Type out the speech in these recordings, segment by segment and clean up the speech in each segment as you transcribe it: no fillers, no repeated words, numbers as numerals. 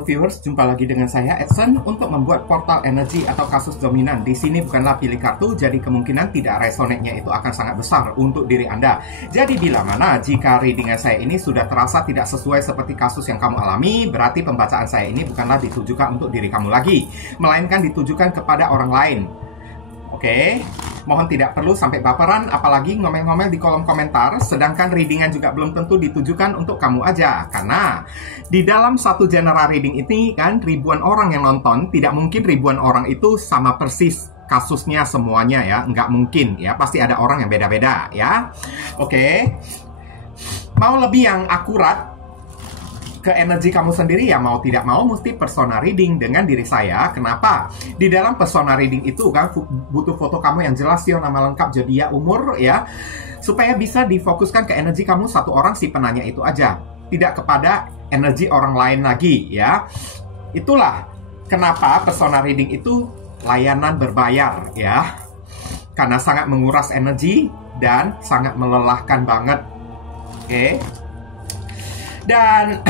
Halo viewers, jumpa lagi dengan saya Edson untuk membuat portal energi atau kasus dominan. Di sini bukanlah pilih kartu, jadi kemungkinan tidak resonate-nya itu akan sangat besar untuk diri Anda. Jadi bila mana jika readingan saya ini sudah terasa tidak sesuai seperti kasus yang kamu alami, berarti pembacaan saya ini bukanlah ditujukan untuk diri kamu lagi, melainkan ditujukan kepada orang lain. Oke, mohon tidak perlu sampai baperan, apalagi ngomel-ngomel di kolom komentar, sedangkan readingan juga belum tentu ditujukan untuk kamu aja. Karena di dalam satu general reading ini kan ribuan orang yang nonton, tidak mungkin ribuan orang itu sama persis kasusnya semuanya ya, nggak mungkin ya, pasti ada orang yang beda-beda ya. Oke, mau lebih yang akurat ke energi kamu sendiri ya, mau tidak mau mesti personal reading dengan diri saya. Kenapa? Di dalam personal reading itu kan butuh foto kamu yang jelas ya, nama lengkap, zodiak, umur ya, supaya bisa difokuskan ke energi kamu satu orang si penanya itu aja, tidak kepada energi orang lain lagi ya. Itulah kenapa personal reading itu layanan berbayar ya, karena sangat menguras energi dan sangat melelahkan banget. Oke. Dan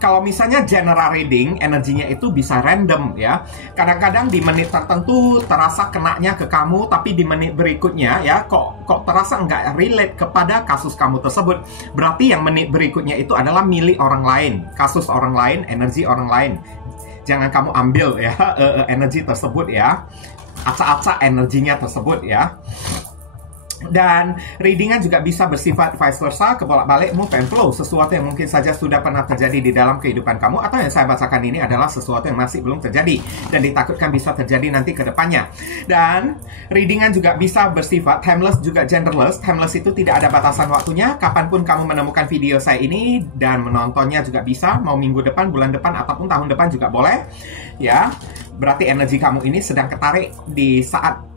kalau misalnya general reading, energinya itu bisa random ya. Kadang-kadang di menit tertentu terasa kenanya ke kamu, tapi di menit berikutnya ya kok terasa nggak relate kepada kasus kamu tersebut. Berarti yang menit berikutnya itu adalah milik orang lain, kasus orang lain, energi orang lain. Jangan kamu ambil ya energi tersebut ya, acak-acak energinya tersebut ya. Dan readingan juga bisa bersifat vice versa, kebolak-balik, move and flow. Sesuatu yang mungkin saja sudah pernah terjadi di dalam kehidupan kamu, atau yang saya bacakan ini adalah sesuatu yang masih belum terjadi dan ditakutkan bisa terjadi nanti ke depannya. Dan readingan juga bisa bersifat timeless juga genderless. Timeless itu tidak ada batasan waktunya, kapanpun kamu menemukan video saya ini dan menontonnya juga bisa, mau minggu depan, bulan depan, ataupun tahun depan juga boleh ya. Berarti energi kamu ini sedang ketarik di saat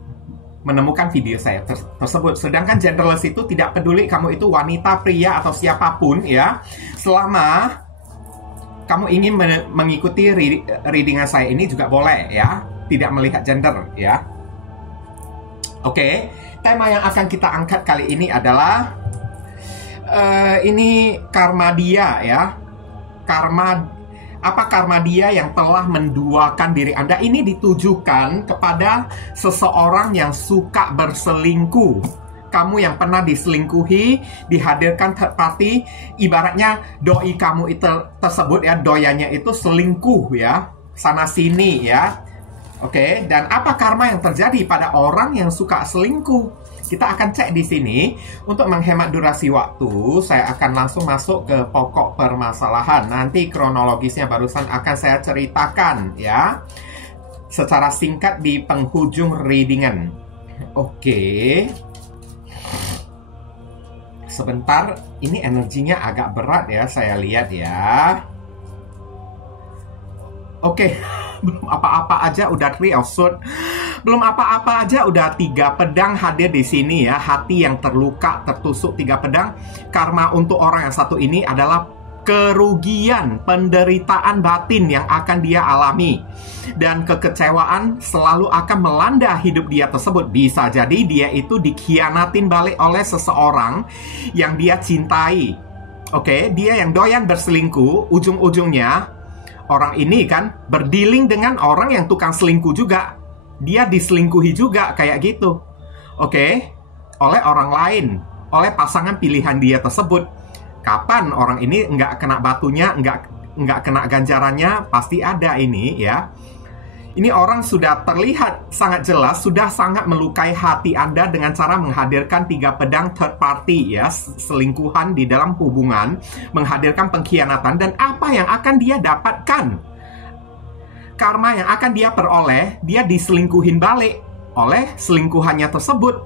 menemukan video saya tersebut. Sedangkan genderless itu tidak peduli kamu itu wanita, pria, atau siapapun ya, selama kamu ingin mengikuti readingan saya ini juga boleh ya, tidak melihat gender ya. Oke, tema yang akan kita angkat kali ini adalah ini karma dia ya. Apa karma dia yang telah menduakan diri Anda? Ini ditujukan kepada seseorang yang suka berselingkuh. Kamu yang pernah diselingkuhi, dihadirkan third party, ibaratnya doi kamu itu tersebut ya, doyannya itu selingkuh ya, sana sini ya. Oke, dan apa karma yang terjadi pada orang yang suka selingkuh? Kita akan cek di sini. Untuk menghemat durasi waktu, saya akan langsung masuk ke pokok permasalahan. Nanti kronologisnya barusan akan saya ceritakan ya, secara singkat di penghujung readingan. Oke. Sebentar, ini energinya agak berat ya, saya lihat ya. Oke, belum apa-apa aja udah Three of Swords. Belum apa-apa aja udah 3 pedang hadir di sini ya. Hati yang terluka, tertusuk 3 pedang. Karma untuk orang yang satu ini adalah kerugian, penderitaan batin yang akan dia alami. Dan kekecewaan selalu akan melanda hidup dia tersebut. Bisa jadi dia itu dikhianatin balik oleh seseorang yang dia cintai. Oke, dia yang doyan berselingkuh, ujung-ujungnya orang ini kan berdealing dengan orang yang tukang selingkuh juga. Dia diselingkuhi juga kayak gitu. Oke, oleh orang lain, oleh pasangan pilihan dia tersebut. Kapan orang ini nggak kena batunya, nggak kena ganjarannya, pasti ada ini ya. Ini orang sudah terlihat sangat jelas, sudah sangat melukai hati Anda dengan cara menghadirkan 3 pedang third party ya, selingkuhan di dalam hubungan, menghadirkan pengkhianatan, dan apa yang akan dia dapatkan? Karma yang akan dia peroleh, dia diselingkuhin balik oleh selingkuhannya tersebut.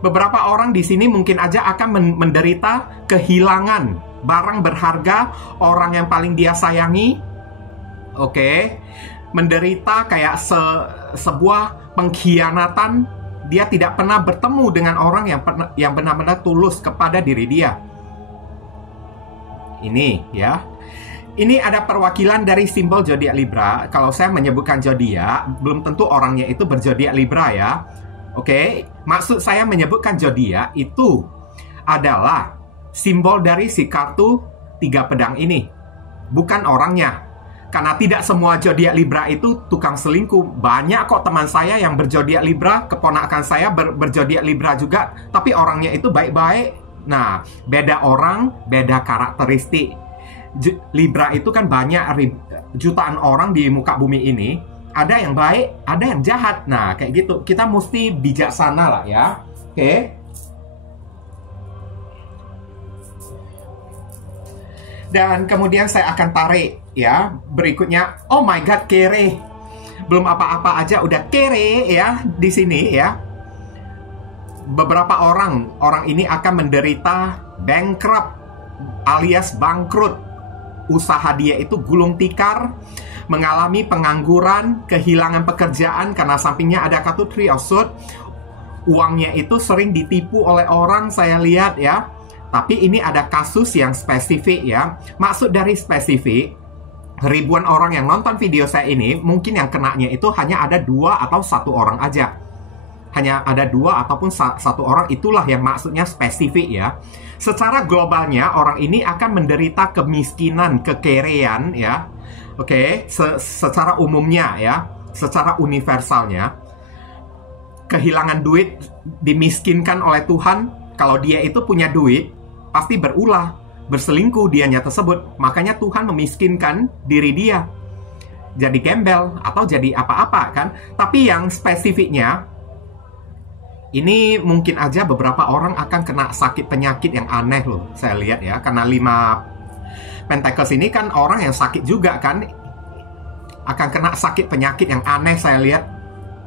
Beberapa orang di sini mungkin aja akan menderita kehilangan barang berharga, orang yang paling dia sayangi. Oke, menderita kayak sebuah pengkhianatan. Dia tidak pernah bertemu dengan orang yang benar-benar tulus kepada diri dia. Ini ya. Ini ada perwakilan dari simbol zodiak Libra. Kalau saya menyebutkan zodiak, belum tentu orangnya itu berzodiak Libra ya. Oke, maksud saya menyebutkan zodiak itu adalah simbol dari si kartu 3 pedang ini. bukan orangnya. Karena tidak semua zodiak Libra itu tukang selingkuh. Banyak kok teman saya yang berzodiak Libra, keponakan saya berzodiak Libra juga, tapi orangnya itu baik-baik. Nah, beda orang, beda karakteristik. Libra itu kan banyak jutaan orang di muka bumi ini. Ada yang baik, ada yang jahat. Nah, kayak gitu. Kita mesti bijaksana lah ya. Oke. Dan kemudian saya akan tarik ya. Berikutnya, oh my god, kere. Belum apa-apa aja udah kere ya di sini ya. Beberapa orang ini akan menderita bankrupt alias bangkrut. Usaha dia itu gulung tikar, mengalami pengangguran, kehilangan pekerjaan karena sampingnya ada kartu Three of Swords. Uangnya itu sering ditipu oleh orang, saya lihat ya. Tapi ini ada kasus yang spesifik ya. Maksud dari spesifik, ribuan orang yang nonton video saya ini, mungkin yang kenanya itu hanya ada 2 atau 1 orang aja. Hanya ada 2 ataupun 1 orang, itulah yang maksudnya spesifik ya. Secara globalnya, orang ini akan menderita kemiskinan, kekerean ya. Oke, secara umumnya ya, secara universalnya. Kehilangan duit, dimiskinkan oleh Tuhan. Kalau dia itu punya duit, pasti berulah, berselingkuh dianya tersebut. Makanya Tuhan memiskinkan diri dia. Jadi gembel atau jadi apa-apa kan. Tapi yang spesifiknya, ini mungkin aja beberapa orang akan kena sakit penyakit yang aneh loh. Saya lihat ya, karena 5 Pentacles ini kan orang yang sakit juga kan. Akan kena sakit penyakit yang aneh, saya lihat.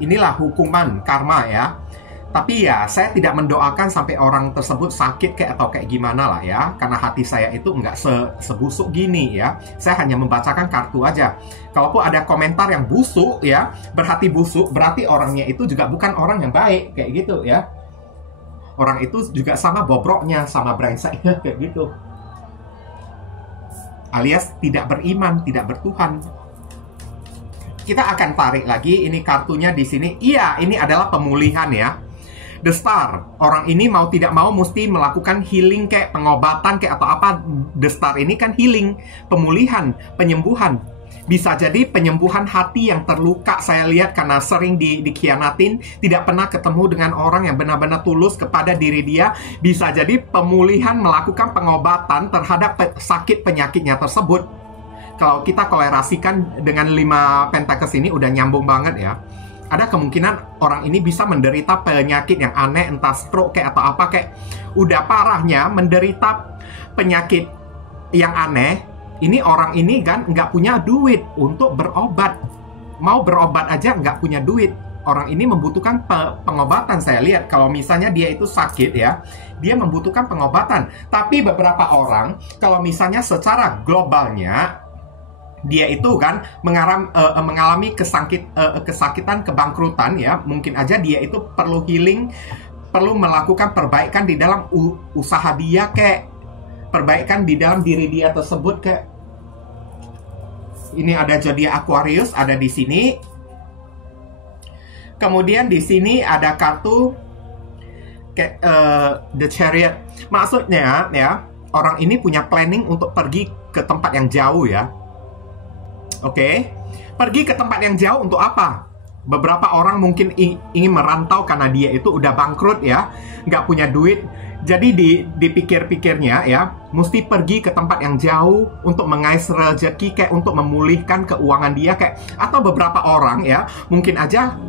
Inilah hukuman karma ya. Tapi ya, saya tidak mendoakan sampai orang tersebut sakit atau kayak gimana lah ya. Karena hati saya itu nggak sebusuk gini ya. Saya hanya membacakan kartu aja. Kalaupun ada komentar yang busuk ya, berhati busuk, berarti orangnya itu juga bukan orang yang baik. Kayak gitu ya. Orang itu juga sama bobroknya, sama brengseknya, kayak gitu. Alias tidak beriman, tidak bertuhan. Kita akan tarik lagi, ini kartunya di sini. Iya, ini adalah pemulihan ya. The Star, orang ini mau tidak mau mesti melakukan healing kayak pengobatan kayak atau apa. The Star ini kan healing, pemulihan, penyembuhan. Bisa jadi penyembuhan hati yang terluka, saya lihat karena sering dikhianatin, tidak pernah ketemu dengan orang yang benar-benar tulus kepada diri dia. Bisa jadi pemulihan, melakukan pengobatan terhadap sakit penyakitnya tersebut. Kalau kita kolerasikan dengan 5 Pentacles ini udah nyambung banget ya. Ada kemungkinan orang ini bisa menderita penyakit yang aneh, entah stroke kayak atau apa, kayak udah parahnya menderita penyakit yang aneh. Ini orang ini kan nggak punya duit untuk berobat. Mau berobat aja nggak punya duit. Orang ini membutuhkan pengobatan, saya lihat. Kalau misalnya dia itu sakit ya, dia membutuhkan pengobatan. Tapi beberapa orang, kalau misalnya secara globalnya, dia itu kan mengalami kesakitan, kebangkrutan ya. Mungkin aja dia itu perlu healing, perlu melakukan perbaikan di dalam usaha dia, kayak perbaikan di dalam diri dia tersebut. Kayak ini ada zodiak Aquarius ada di sini. Kemudian di sini ada kartu kayak The Chariot. Maksudnya ya, orang ini punya planning untuk pergi ke tempat yang jauh ya. Oke, pergi ke tempat yang jauh untuk apa? Beberapa orang mungkin ingin merantau karena dia itu udah bangkrut ya, nggak punya duit. Jadi dipikir-pikirnya ya, mesti pergi ke tempat yang jauh untuk mengais rezeki, kayak untuk memulihkan keuangan dia kayak. Atau beberapa orang ya, mungkin aja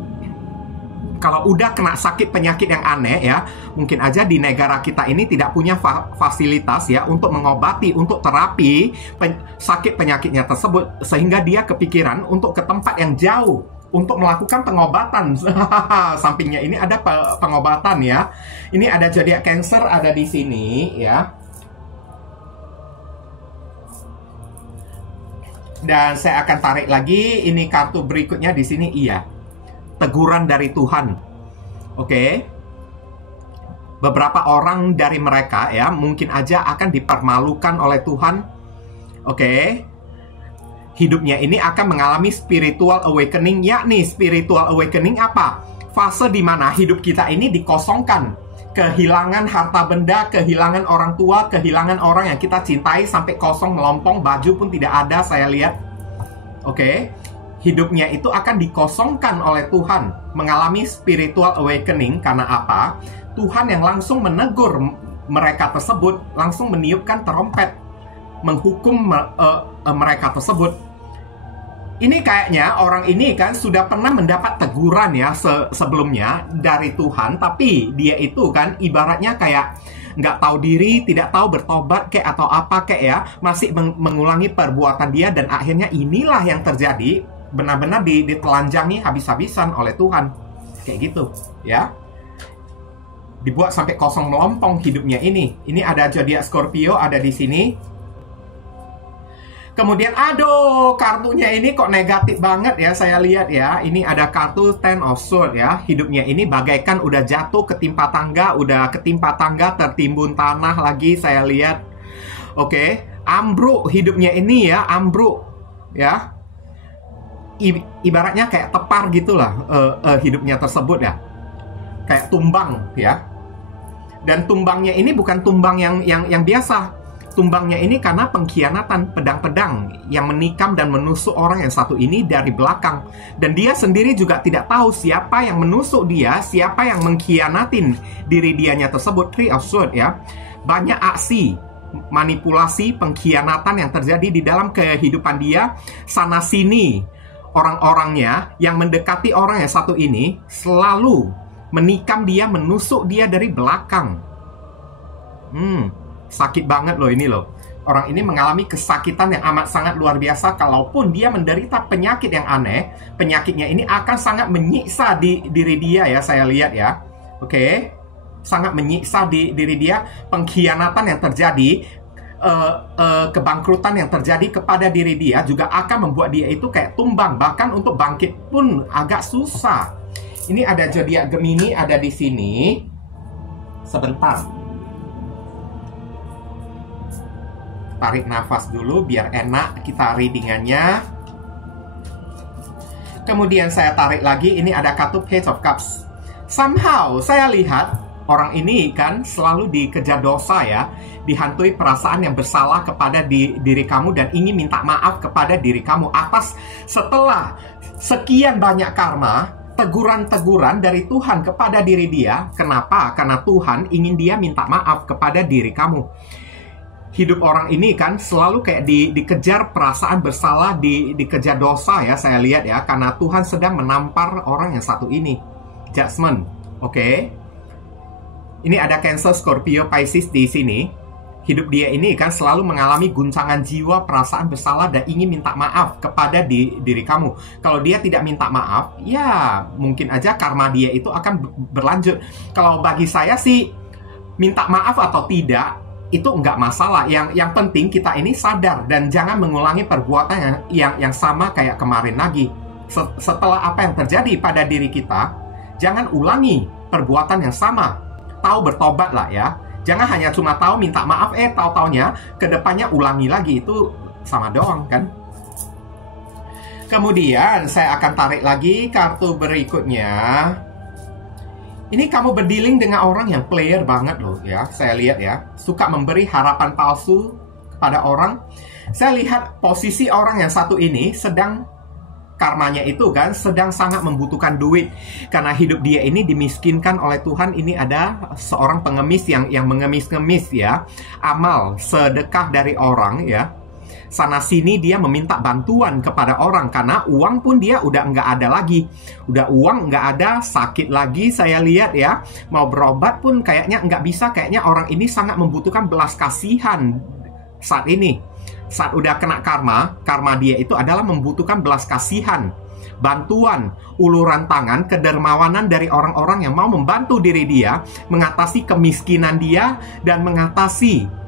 kalau udah kena sakit penyakit yang aneh ya, mungkin aja di negara kita ini tidak punya fasilitas ya untuk mengobati, untuk terapi sakit penyakitnya tersebut. Sehingga dia kepikiran untuk ke tempat yang jauh untuk melakukan pengobatan. Sampingnya ini ada pengobatan ya. Ini ada zodiak Cancer ada di sini ya. Dan saya akan tarik lagi, ini kartu berikutnya di sini, iya. Teguran dari Tuhan. Oke. Beberapa orang dari mereka ya mungkin aja akan dipermalukan oleh Tuhan. Oke. Hidupnya ini akan mengalami spiritual awakening. Yakni spiritual awakening apa? Fase di mana hidup kita ini dikosongkan. Kehilangan harta benda, kehilangan orang tua, kehilangan orang yang kita cintai sampai kosong melompong, baju pun tidak ada, saya lihat. Oke. Hidupnya itu akan dikosongkan oleh Tuhan, mengalami spiritual awakening. Karena apa? Tuhan yang langsung menegur mereka tersebut, langsung meniupkan trompet, menghukum mereka tersebut. Ini kayaknya orang ini kan sudah pernah mendapat teguran ya sebelumnya dari Tuhan, tapi dia itu kan ibaratnya kayak nggak tahu diri, tidak tahu bertobat kayak atau apa kayak ya, masih mengulangi perbuatan dia, dan akhirnya inilah yang terjadi, benar-benar ditelanjangi habis-habisan oleh Tuhan. Kayak gitu ya. Dibuat sampai kosong melompong hidupnya ini. Ini ada zodiak Scorpio ada di sini. Kemudian, aduh, kartunya ini kok negatif banget ya, saya lihat ya. Ini ada kartu Ten of Swords ya. Hidupnya ini bagaikan udah jatuh ketimpa tangga, tertimbun tanah lagi, saya lihat. Oke, ambruk hidupnya ini ya, ambruk ya. Ibaratnya kayak tepar gitulah hidupnya tersebut ya. Kayak tumbang ya. Dan tumbangnya ini bukan tumbang yang biasa. Tumbangnya ini karena pengkhianatan, pedang-pedang yang menikam dan menusuk orang yang satu ini dari belakang. Dan dia sendiri juga tidak tahu siapa yang menusuk dia, siapa yang mengkhianatin diri dianya tersebut. Three of Swords ya. Banyak aksi, manipulasi, pengkhianatan yang terjadi di dalam kehidupan dia. Sana-sini orang-orangnya yang mendekati orang yang satu ini selalu menikam dia, menusuk dia dari belakang. Sakit banget loh ini loh. Orang ini mengalami kesakitan yang amat sangat luar biasa. Kalaupun dia menderita penyakit yang aneh, penyakitnya ini akan sangat menyiksa di diri dia ya, saya lihat ya. Oke. Sangat menyiksa di diri dia. Pengkhianatan yang terjadi, kebangkrutan yang terjadi kepada diri dia juga akan membuat dia itu kayak tumbang. Bahkan untuk bangkit pun agak susah. Ini ada zodiak Gemini ada di sini. Sebentar. Tarik nafas dulu biar enak kita readingannya. Kemudian saya tarik lagi. Ini ada kartu Page of Cups. Somehow saya lihat orang ini kan selalu dikejar dosa ya, dihantui perasaan yang bersalah kepada diri kamu dan ingin minta maaf kepada diri kamu atas setelah sekian banyak karma, teguran-teguran dari Tuhan kepada diri dia. Kenapa? Karena Tuhan ingin dia minta maaf kepada diri kamu. Hidup orang ini kan selalu kayak dikejar perasaan bersalah, dikejar dosa ya, saya lihat ya, karena Tuhan sedang menampar orang yang satu ini. Judgment, oke? Ini ada Cancer, Scorpio, Pisces di sini. Hidup dia ini kan selalu mengalami guncangan jiwa, perasaan bersalah dan ingin minta maaf kepada diri kamu. Kalau dia tidak minta maaf, ya mungkin aja karma dia itu akan berlanjut. Kalau bagi saya sih, minta maaf atau tidak itu nggak masalah. Yang penting kita ini sadar dan jangan mengulangi perbuatan yang sama kayak kemarin lagi. Setelah apa yang terjadi pada diri kita, jangan ulangi perbuatan yang sama. Tahu bertobat lah ya. Jangan hanya cuma tahu minta maaf, tahu-taunya kedepannya ulangi lagi. Itu sama doang kan. Kemudian saya akan tarik lagi kartu berikutnya. Ini kamu berdealing dengan orang yang player banget loh ya, saya lihat ya. Suka memberi harapan palsu kepada orang. Saya lihat posisi orang yang satu ini sedang, karmanya itu kan sedang sangat membutuhkan duit. Karena hidup dia ini dimiskinkan oleh Tuhan. Ini ada seorang pengemis yang mengemis-ngemis ya. Amal, sedekah dari orang ya. Sana-sini dia meminta bantuan kepada orang karena uang pun dia udah nggak ada lagi. Udah uang nggak ada, sakit lagi saya lihat ya. Mau berobat pun kayaknya nggak bisa. Kayaknya orang ini sangat membutuhkan belas kasihan saat ini. Saat udah kena karma dia itu adalah membutuhkan belas kasihan, bantuan, uluran tangan, kedermawanan dari orang-orang yang mau membantu diri dia, mengatasi kemiskinan dia, dan mengatasi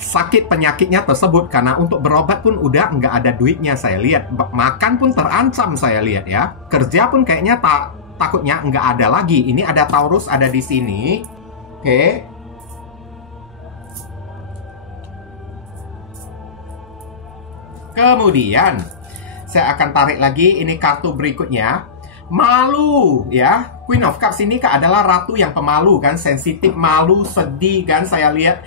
sakit penyakitnya tersebut. Karena untuk berobat pun udah nggak ada duitnya saya lihat. Makan pun terancam saya lihat ya. Kerja pun kayaknya takutnya nggak ada lagi. Ini ada Taurus ada di sini. Oke. Kemudian saya akan tarik lagi ini kartu berikutnya. Malu ya. Queen of Cups ini adalah ratu yang pemalu kan, sensitif, malu, sedih kan saya lihat.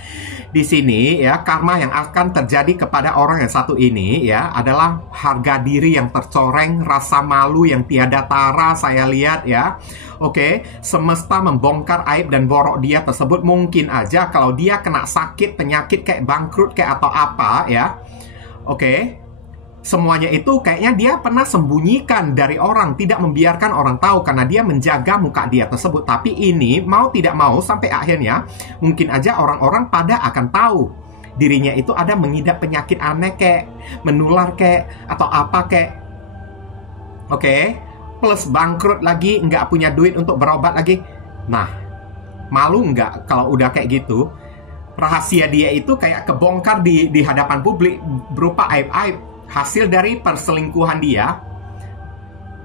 di sini ya, karma yang akan terjadi kepada orang yang satu ini ya adalah harga diri yang tercoreng, rasa malu yang tiada tara saya lihat ya. Oke, semesta membongkar aib dan borok dia tersebut. Mungkin aja kalau dia kena sakit, penyakit kayak bangkrut kayak atau apa ya. Oke. Semuanya itu kayaknya dia pernah sembunyikan dari orang, tidak membiarkan orang tahu karena dia menjaga muka dia tersebut. Tapi ini mau tidak mau sampai akhirnya mungkin aja orang-orang pada akan tahu dirinya itu ada mengidap penyakit aneh kayak menular kayak atau apa kayak. Oke, plus bangkrut lagi, nggak punya duit untuk berobat lagi. Nah, malu nggak kalau udah kayak gitu? Rahasia dia itu kayak kebongkar di hadapan publik berupa aib-aib. Hasil dari perselingkuhan dia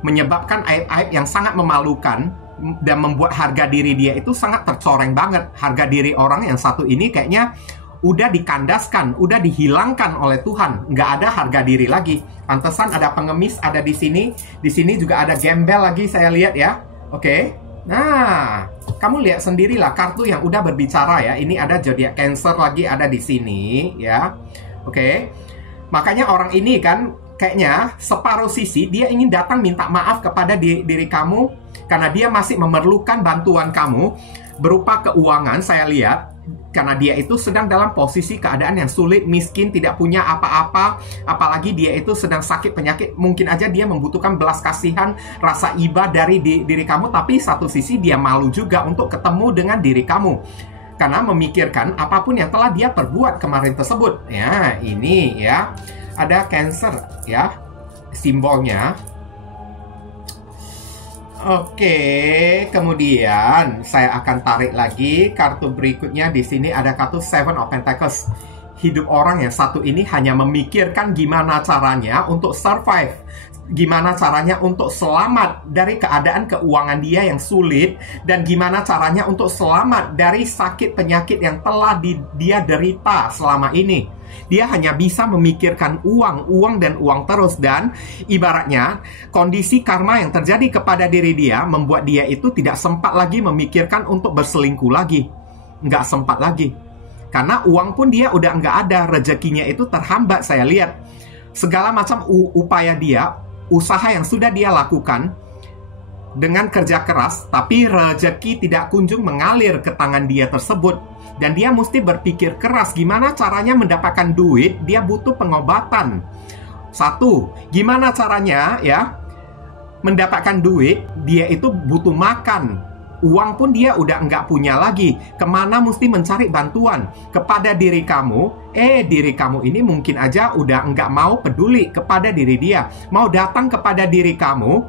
menyebabkan aib-aib yang sangat memalukan dan membuat harga diri dia itu sangat tercoreng banget. Harga diri orang yang satu ini kayaknya udah dikandaskan, udah dihilangkan oleh Tuhan. Nggak ada harga diri lagi. Pantesan ada pengemis ada di sini. Di sini juga ada gembel lagi saya lihat ya. Oke. Nah, kamu lihat sendirilah kartu yang udah berbicara ya. Ini ada zodiak Cancer lagi ada di sini ya. Oke. Makanya orang ini kan kayaknya separuh sisi dia ingin datang minta maaf kepada diri kamu karena dia masih memerlukan bantuan kamu berupa keuangan saya lihat. Karena dia itu sedang dalam posisi keadaan yang sulit, miskin, tidak punya apa-apa. Apalagi dia itu sedang sakit penyakit. Mungkin aja dia membutuhkan belas kasihan, rasa iba dari diri kamu. Tapi satu sisi dia malu juga untuk ketemu dengan diri kamu karena memikirkan apapun yang telah dia perbuat kemarin tersebut. Ya, ini ya. Ada Cancer ya. Simbolnya. Oke, kemudian saya akan tarik lagi kartu berikutnya. Di sini ada kartu Seven of Pentacles. Hidup orang yang satu ini hanya memikirkan gimana caranya untuk survive. Gimana caranya untuk selamat dari keadaan keuangan dia yang sulit. Dan gimana caranya untuk selamat dari sakit penyakit yang telah dia derita selama ini. Dia hanya bisa memikirkan uang dan uang terus. Dan ibaratnya kondisi karma yang terjadi kepada diri dia membuat dia itu tidak sempat lagi memikirkan untuk berselingkuh lagi. Nggak sempat lagi. Karena uang pun dia udah nggak ada. Rezekinya itu terhambat saya lihat. Segala macam upaya dia, usaha yang sudah dia lakukan dengan kerja keras, tapi rezeki tidak kunjung mengalir ke tangan dia tersebut. Dan dia mesti berpikir keras gimana caranya mendapatkan duit, dia butuh pengobatan. Satu, gimana caranya ya mendapatkan duit, dia itu butuh makan. Uang pun dia udah nggak punya lagi. Kemana mesti mencari bantuan? Kepada diri kamu. Diri kamu ini mungkin aja udah nggak mau peduli kepada diri dia. Mau datang kepada diri kamu.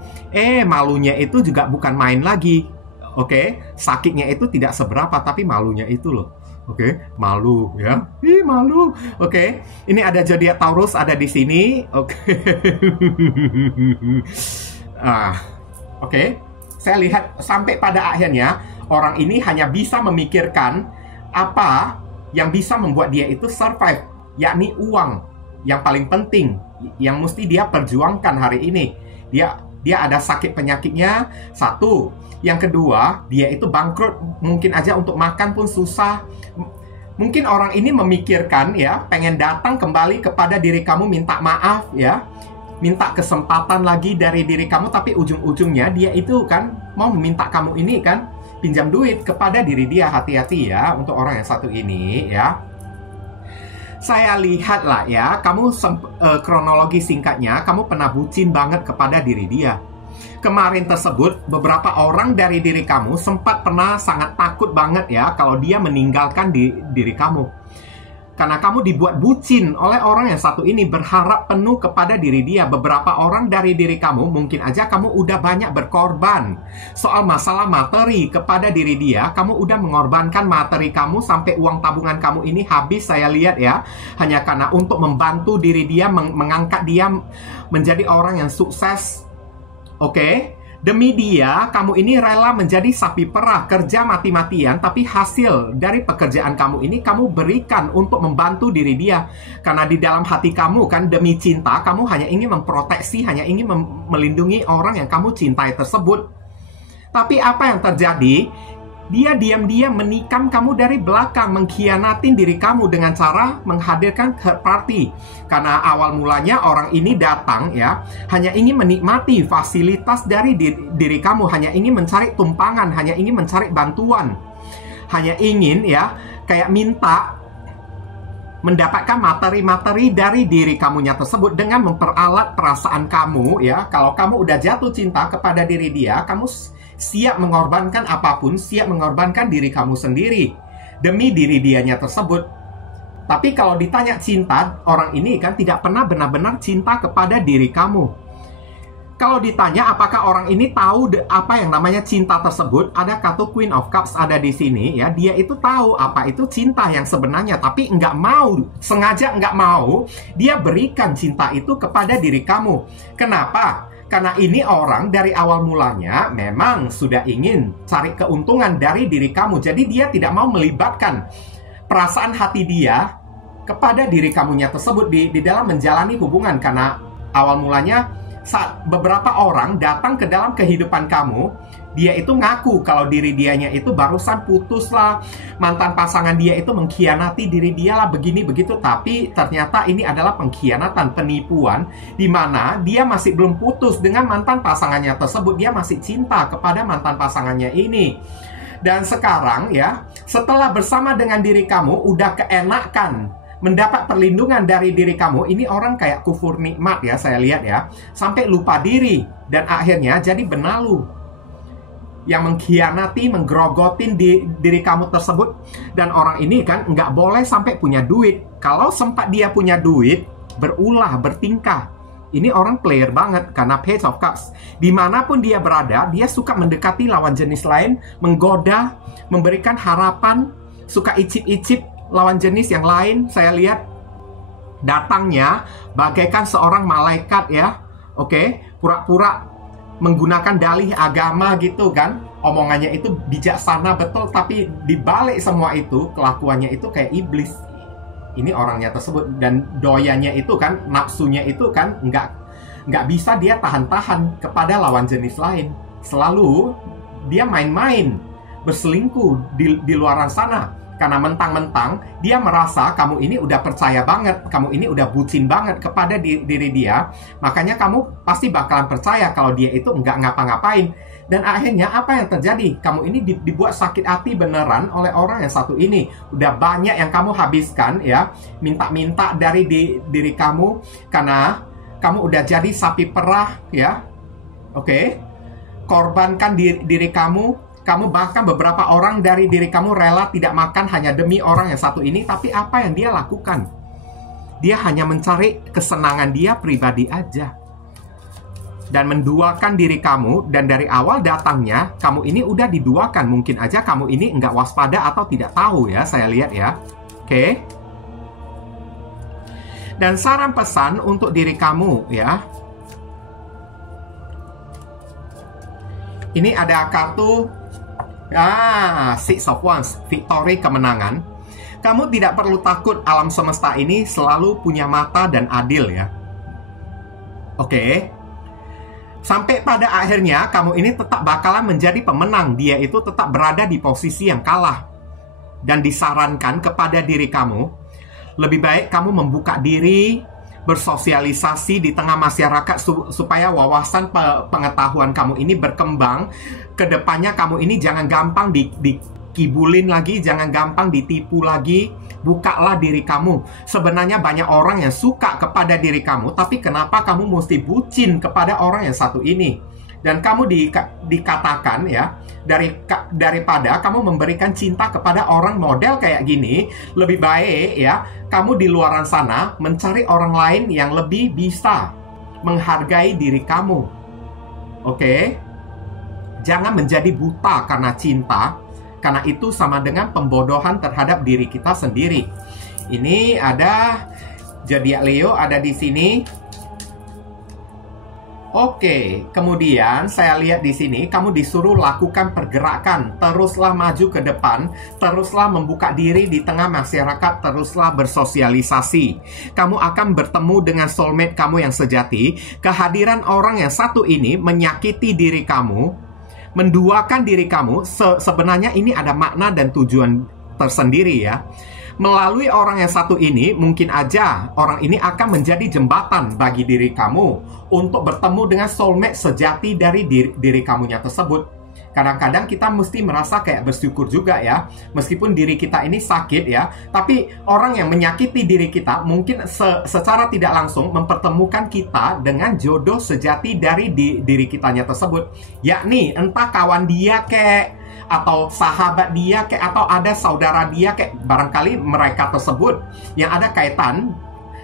Malunya itu juga bukan main lagi. Oke, sakitnya itu tidak seberapa, tapi malunya itu loh. Oke, malu ya. Malu. Oke, ini ada zodiak Taurus ada di sini. Oke. Saya lihat sampai pada akhirnya orang ini hanya bisa memikirkan apa yang bisa membuat dia itu survive, yakni uang yang paling penting yang mesti dia perjuangkan hari ini. Dia ada sakit penyakitnya, satu. Yang kedua, dia itu bangkrut, mungkin aja untuk makan pun susah. Mungkin orang ini memikirkan ya, pengen datang kembali kepada diri kamu minta maaf ya. Minta kesempatan lagi dari diri kamu, tapi ujung-ujungnya dia itu kan mau meminta kamu ini kan pinjam duit kepada diri dia. Hati-hati ya untuk orang yang satu ini ya. Saya lihat lah ya, kamu kronologi singkatnya, kamu pernah bucin banget kepada diri dia. Kemarin tersebut, beberapa orang dari diri kamu sempat pernah sangat takut banget ya kalau dia meninggalkan diri kamu. Karena kamu dibuat bucin oleh orang yang satu ini, berharap penuh kepada diri dia. Beberapa orang dari diri kamu, mungkin aja kamu udah banyak berkorban soal masalah materi kepada diri dia. Kamu udah mengorbankan materi kamu sampai uang tabungan kamu ini habis saya lihat ya. Hanya karena untuk membantu diri dia, mengangkat dia menjadi orang yang sukses. Oke? Demi dia, kamu ini rela menjadi sapi perah, kerja mati-matian, tapi hasil dari pekerjaan kamu ini kamu berikan untuk membantu diri dia. Karena di dalam hati kamu kan, demi cinta, kamu hanya ingin memproteksi, hanya ingin melindungi orang yang kamu cintai tersebut. Tapi apa yang terjadi? Dia diam-diam menikam kamu dari belakang, mengkhianatin diri kamu dengan cara menghadirkan third party. Karena awal mulanya orang ini datang ya, hanya ingin menikmati fasilitas dari diri kamu, hanya ingin mencari tumpangan, hanya ingin mencari bantuan, hanya ingin ya kayak minta mendapatkan materi-materi dari diri kamunya tersebut dengan memperalat perasaan kamu ya. Kalau kamu udah jatuh cinta kepada diri dia, kamu siap mengorbankan apapun, siap mengorbankan diri kamu sendiri demi diri dianya tersebut. Tapi kalau ditanya cinta, orang ini kan tidak pernah benar-benar cinta kepada diri kamu. Kalau ditanya apakah orang ini tahu apa yang namanya cinta tersebut, ada kartu Queen of Cups ada di sini ya. Dia itu tahu apa itu cinta yang sebenarnya, tapi nggak mau, sengaja nggak mau dia berikan cinta itu kepada diri kamu. Kenapa? Karena ini orang dari awal mulanya memang sudah ingin cari keuntungan dari diri kamu. Jadi dia tidak mau melibatkan perasaan hati dia kepada diri kamunya tersebut di dalam menjalani hubungan. Karena awal mulanya saat beberapa orang datang ke dalam kehidupan kamu, dia itu ngaku kalau diri dianya itu barusan putus lah, mantan pasangan dia itu mengkhianati diri dia lah, begini begitu. Tapi ternyata ini adalah pengkhianatan, penipuan, di mana dia masih belum putus dengan mantan pasangannya tersebut. Dia masih cinta kepada mantan pasangannya ini. Dan sekarang ya, setelah bersama dengan diri kamu, udah keenakan mendapat perlindungan dari diri kamu, ini orang kayak kufur nikmat ya, saya lihat ya, sampai lupa diri dan akhirnya jadi benalu yang mengkhianati, menggerogotin diri kamu tersebut. Dan orang ini kan nggak boleh sampai punya duit. Kalau sempat dia punya duit, berulah, bertingkah. Ini orang player banget karena Page of Cups. Dimanapun dia berada, dia suka mendekati lawan jenis lain, menggoda, memberikan harapan, suka icip-icip lawan jenis yang lain. Saya lihat datangnya bagaikan seorang malaikat ya. Oke, pura-pura menggunakan dalih agama gitu kan. Omongannya itu bijaksana betul, tapi dibalik semua itu kelakuannya itu kayak iblis. Ini orangnya tersebut, dan doyannya itu kan, nafsunya itu kan nggak bisa dia tahan-tahan kepada lawan jenis lain. Selalu dia main-main, berselingkuh di luaran sana. Karena mentang-mentang dia merasa kamu ini udah percaya banget, kamu ini udah bucin banget kepada diri dia, makanya kamu pasti bakalan percaya kalau dia itu nggak ngapa-ngapain. Dan akhirnya apa yang terjadi? Kamu ini dibuat sakit hati beneran oleh orang yang satu ini. Udah banyak yang kamu habiskan ya, minta-minta dari diri kamu, karena kamu udah jadi sapi perah ya. Oke, korbankan diri kamu. Kamu bahkan beberapa orang dari diri kamu rela tidak makan hanya demi orang yang satu ini. Tapi apa yang dia lakukan? Dia hanya mencari kesenangan dia pribadi aja, dan menduakan diri kamu. Dan dari awal datangnya, kamu ini udah diduakan. Mungkin aja kamu ini nggak waspada atau tidak tahu ya, saya lihat ya. Oke. Dan saran pesan untuk diri kamu ya. Ini ada kartu Six of Wands, victory, kemenangan. Kamu tidak perlu takut, alam semesta ini selalu punya mata dan adil ya. Oke. Sampai pada akhirnya kamu ini tetap bakalan menjadi pemenang. Dia itu tetap berada di posisi yang kalah. Dan disarankan kepada diri kamu, lebih baik kamu membuka diri, bersosialisasi di tengah masyarakat supaya wawasan pengetahuan kamu ini berkembang. Kedepannya kamu ini jangan gampang dikibulin lagi, jangan gampang ditipu lagi. Bukalah diri kamu. Sebenarnya banyak orang yang suka kepada diri kamu, tapi kenapa kamu mesti bucin kepada orang yang satu ini? Dan kamu dikatakan ya, daripada kamu memberikan cinta kepada orang model kayak gini, lebih baik ya kamu di luaran sana mencari orang lain yang lebih bisa menghargai diri kamu. Oke? Jangan menjadi buta karena cinta, karena itu sama dengan pembodohan terhadap diri kita sendiri. Ini ada zodiak Leo ada di sini. Oke, kemudian saya lihat di sini kamu disuruh lakukan pergerakan, teruslah maju ke depan, teruslah membuka diri di tengah masyarakat, teruslah bersosialisasi. Kamu akan bertemu dengan soulmate kamu yang sejati. Kehadiran orang yang satu ini menyakiti diri kamu, menduakan diri kamu, sebenarnya ini ada makna dan tujuan tersendiri ya. Melalui orang yang satu ini, mungkin aja orang ini akan menjadi jembatan bagi diri kamu untuk bertemu dengan soulmate sejati dari diri kamunya tersebut. Kadang-kadang kita mesti merasa kayak bersyukur juga ya, meskipun diri kita ini sakit ya, tapi orang yang menyakiti diri kita mungkin secara tidak langsung mempertemukan kita dengan jodoh sejati dari diri kitanya tersebut. Yakni entah kawan dia kayak, atau sahabat dia kayak, atau ada saudara dia kayak, barangkali mereka tersebut yang ada kaitan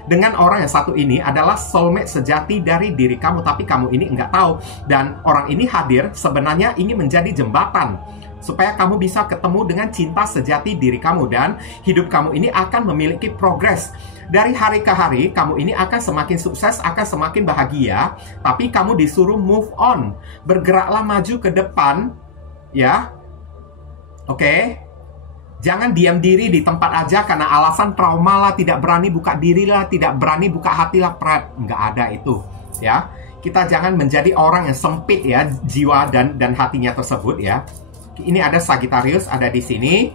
dengan orang yang satu ini adalah soulmate sejati dari diri kamu, tapi kamu ini nggak tahu. Dan orang ini hadir sebenarnya ingin menjadi jembatan supaya kamu bisa ketemu dengan cinta sejati diri kamu, dan hidup kamu ini akan memiliki progres. Dari hari ke hari, kamu ini akan semakin sukses, akan semakin bahagia, tapi kamu disuruh move on, bergeraklah maju ke depan, ya. Oke, jangan diam diri di tempat aja karena alasan trauma lah, tidak berani buka diri lah, tidak berani buka hati lah, nggak ada itu, ya. Kita jangan menjadi orang yang sempit ya, jiwa dan hatinya tersebut ya. Ini ada Sagittarius ada di sini.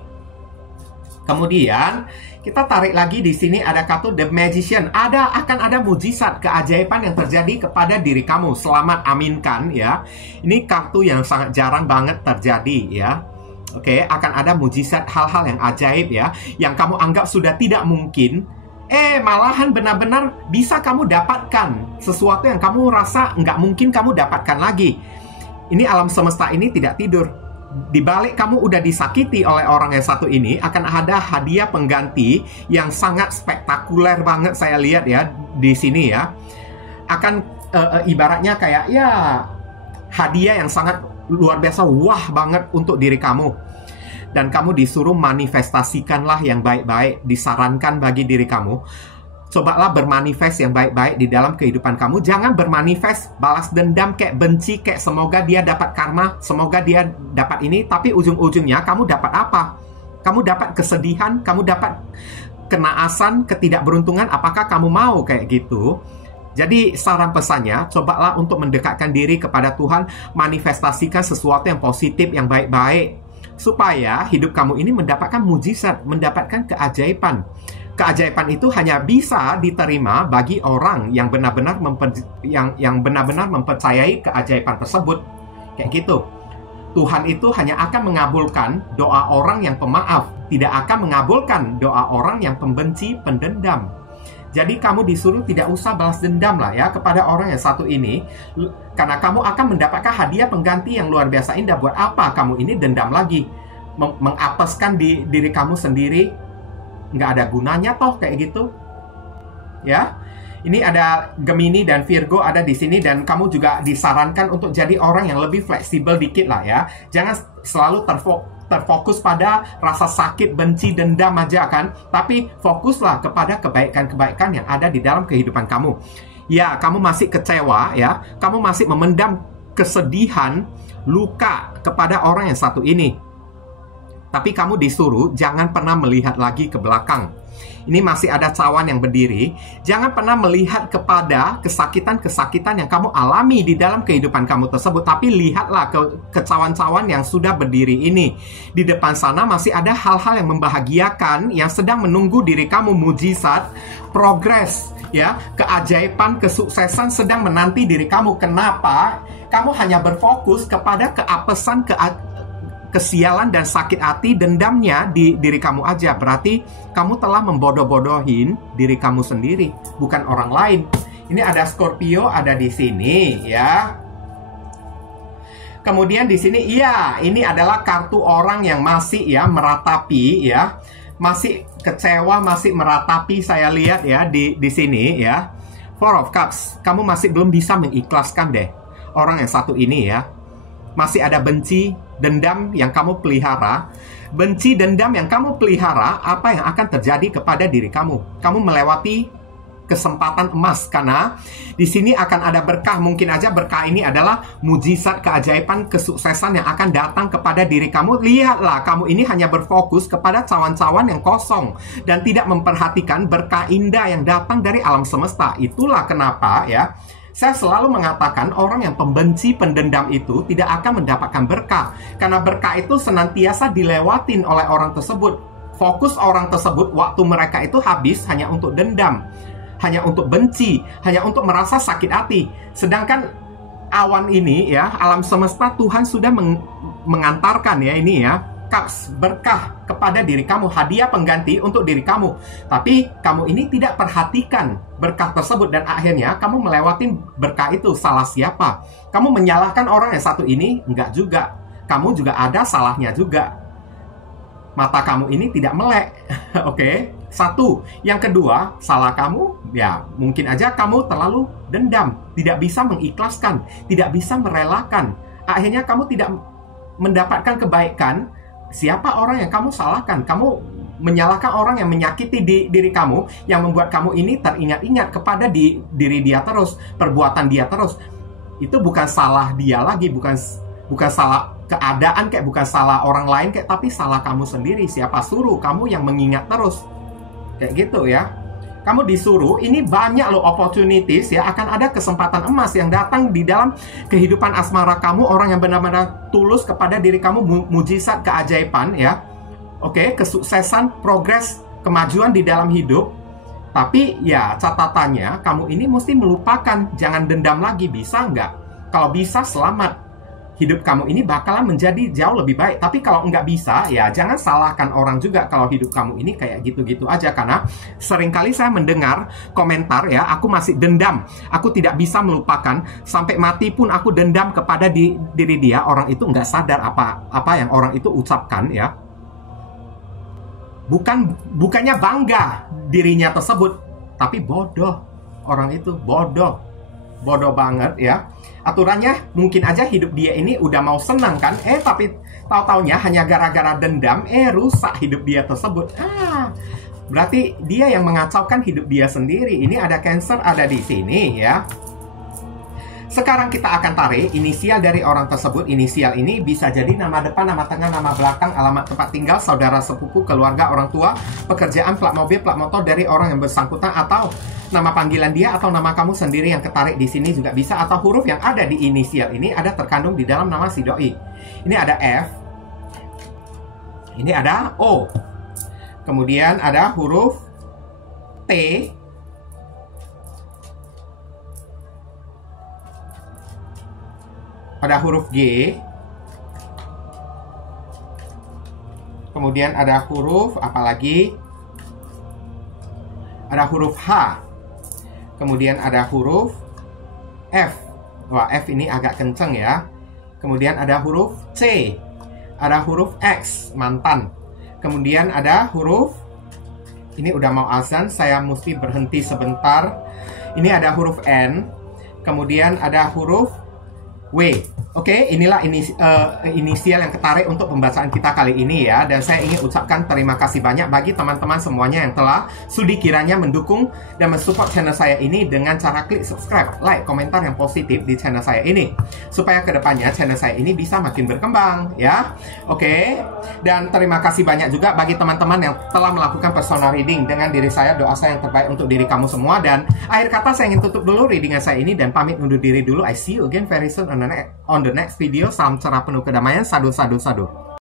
Kemudian kita tarik lagi di sini ada kartu The Magician. Akan ada mujizat, keajaiban yang terjadi kepada diri kamu. Selamat aminkan ya. Ini kartu yang sangat jarang banget terjadi ya. Oke, akan ada mujizat, hal-hal yang ajaib ya, yang kamu anggap sudah tidak mungkin, malahan benar-benar bisa kamu dapatkan. Sesuatu yang kamu rasa nggak mungkin kamu dapatkan lagi. Ini alam semesta ini tidak tidur. Di balik kamu udah disakiti oleh orang yang satu ini, akan ada hadiah pengganti yang sangat spektakuler banget saya lihat ya di sini ya. Akan ibaratnya kayak ya hadiah yang sangat luar biasa, wah banget untuk diri kamu. Dan kamu disuruh manifestasikanlah yang baik-baik, disarankan bagi diri kamu. Cobalah bermanifest yang baik-baik di dalam kehidupan kamu. Jangan bermanifest balas dendam, kayak benci, kayak semoga dia dapat karma, semoga dia dapat ini. Tapi ujung-ujungnya kamu dapat apa? Kamu dapat kesedihan, kamu dapat kenaasan, ketidakberuntungan. Apakah kamu mau kayak gitu? Jadi saran pesannya, cobalah untuk mendekatkan diri kepada Tuhan, manifestasikan sesuatu yang positif, yang baik-baik, supaya hidup kamu ini mendapatkan mujizat, mendapatkan keajaiban. Keajaiban itu hanya bisa diterima bagi orang yang benar-benar mempercayai keajaiban tersebut. Kayak gitu. Tuhan itu hanya akan mengabulkan doa orang yang pemaaf, tidak akan mengabulkan doa orang yang pembenci, pendendam. Jadi kamu disuruh tidak usah balas dendam lah ya kepada orang yang satu ini, karena kamu akan mendapatkan hadiah pengganti yang luar biasa indah. Buat apa kamu ini dendam lagi, mengapeskan diri kamu sendiri? Nggak ada gunanya toh kayak gitu ya. Ini ada Gemini dan Virgo ada di sini, dan kamu juga disarankan untuk jadi orang yang lebih fleksibel dikit lah ya. Jangan selalu terfokus pada rasa sakit, benci, dendam aja kan. Tapi fokuslah kepada kebaikan-kebaikan yang ada di dalam kehidupan kamu. Ya, kamu masih kecewa ya. Kamu masih memendam kesedihan, luka kepada orang yang satu ini. Tapi kamu disuruh jangan pernah melihat lagi ke belakang. Ini masih ada cawan yang berdiri. Jangan pernah melihat kepada kesakitan-kesakitan yang kamu alami di dalam kehidupan kamu tersebut. Tapi lihatlah ke cawan-cawan yang sudah berdiri ini. Di depan sana masih ada hal-hal yang membahagiakan yang sedang menunggu diri kamu. Mujizat, progres, ya, keajaiban, kesuksesan sedang menanti diri kamu. Kenapa? Kamu hanya berfokus kepada keapesan, kesialan dan sakit hati, dendamnya di diri kamu aja. Berarti kamu telah membodoh-bodohin diri kamu sendiri, bukan orang lain. Ini ada Scorpio ada di sini ya. Kemudian di sini iya, ini adalah kartu orang yang masih ya meratapi ya. Masih kecewa, masih meratapi, saya lihat ya di sini ya. Four of Cups, kamu masih belum bisa mengikhlaskan deh orang yang satu ini ya. Masih ada benci, dendam yang kamu pelihara. Benci, dendam yang kamu pelihara, apa yang akan terjadi kepada diri kamu? Kamu melewati kesempatan emas, karena di sini akan ada berkah. Mungkin aja berkah ini adalah mujizat, keajaiban, kesuksesan yang akan datang kepada diri kamu. Lihatlah, kamu ini hanya berfokus kepada cawan-cawan yang kosong dan tidak memperhatikan berkah indah yang datang dari alam semesta. Itulah kenapa ya Saya selalu mengatakan orang yang pembenci, pendendam itu tidak akan mendapatkan berkah. Karena berkah itu senantiasa dilewatin oleh orang tersebut. Fokus orang tersebut waktu mereka itu habis hanya untuk dendam, hanya untuk benci, hanya untuk merasa sakit hati. Sedangkan awan ini ya, alam semesta Tuhan sudah mengantarkan ya ini ya, cups, berkah kepada diri kamu, hadiah pengganti untuk diri kamu. Tapi kamu ini tidak perhatikan berkah tersebut dan akhirnya kamu melewati berkah itu. Salah siapa? Kamu menyalahkan orang yang satu ini? Enggak juga. Kamu juga ada salahnya juga. Mata kamu ini tidak melek. Oke? Satu. Yang kedua, salah kamu, ya mungkin aja kamu terlalu dendam, tidak bisa mengikhlaskan, tidak bisa merelakan. Akhirnya kamu tidak mendapatkan kebaikan. Siapa orang yang kamu salahkan? Kamu menyalahkan orang yang menyakiti diri kamu, yang membuat kamu ini teringat-ingat kepada diri dia terus, perbuatan dia terus. Itu bukan salah dia lagi, bukan salah keadaan kayak, bukan salah orang lain kayak, tapi salah kamu sendiri. Siapa suruh kamu yang mengingat terus? Kayak gitu ya. Kamu disuruh, ini banyak loh opportunities ya, akan ada kesempatan emas yang datang di dalam kehidupan asmara kamu, orang yang benar-benar tulus kepada diri kamu, mujizat, keajaiban ya. Oke, kesuksesan, progres, kemajuan di dalam hidup. Tapi ya catatannya, kamu ini mesti melupakan, jangan dendam lagi, bisa nggak? Kalau bisa, selamat. Hidup kamu ini bakalan menjadi jauh lebih baik. Tapi kalau nggak bisa, ya jangan salahkan orang juga kalau hidup kamu ini kayak gitu-gitu aja. Karena seringkali saya mendengar komentar ya, aku masih dendam, aku tidak bisa melupakan, sampai mati pun aku dendam kepada diri dia. Orang itu nggak sadar apa yang orang itu ucapkan ya. Bukannya bangga dirinya tersebut, tapi bodoh. Orang itu bodoh banget ya. Aturannya mungkin aja hidup dia ini udah mau senang kan, tapi tahu-taunya hanya gara-gara dendam, rusak hidup dia tersebut. Berarti dia yang mengacaukan hidup dia sendiri. Ini ada Cancer ada di sini ya. Sekarang kita akan tarik inisial dari orang tersebut. Inisial ini bisa jadi nama depan, nama tengah, nama belakang, alamat tempat tinggal, saudara sepupu, keluarga, orang tua, pekerjaan, plat mobil, plat motor dari orang yang bersangkutan, atau nama panggilan dia, atau nama kamu sendiri yang ketarik di sini juga bisa, atau huruf yang ada di inisial ini ada terkandung di dalam nama si doi. Ini ada F, ini ada O, kemudian ada huruf T, ada huruf G, kemudian ada huruf apa lagi? Ada huruf H, kemudian ada huruf F. Wah, F ini agak kenceng ya. Kemudian ada huruf C, ada huruf X, mantan. Kemudian ada huruf, ini udah mau azan, saya mesti berhenti sebentar. Ini ada huruf N, kemudian ada huruf W. Oke, inilah inisial yang ketarik untuk pembacaan kita kali ini ya. Dan saya ingin ucapkan terima kasih banyak bagi teman-teman semuanya yang telah sudi kiranya mendukung dan mensupport channel saya ini dengan cara klik subscribe, like, komentar yang positif di channel saya ini, supaya kedepannya channel saya ini bisa makin berkembang ya. Oke, dan terima kasih banyak juga bagi teman-teman yang telah melakukan personal reading dengan diri saya. Doa saya yang terbaik untuk diri kamu semua. Dan akhir kata saya ingin tutup dulu readingan saya ini dan pamit undur diri dulu. I see you again very soon on the next video. Salam cerah penuh kedamaian. Sadu, sadu, sadu.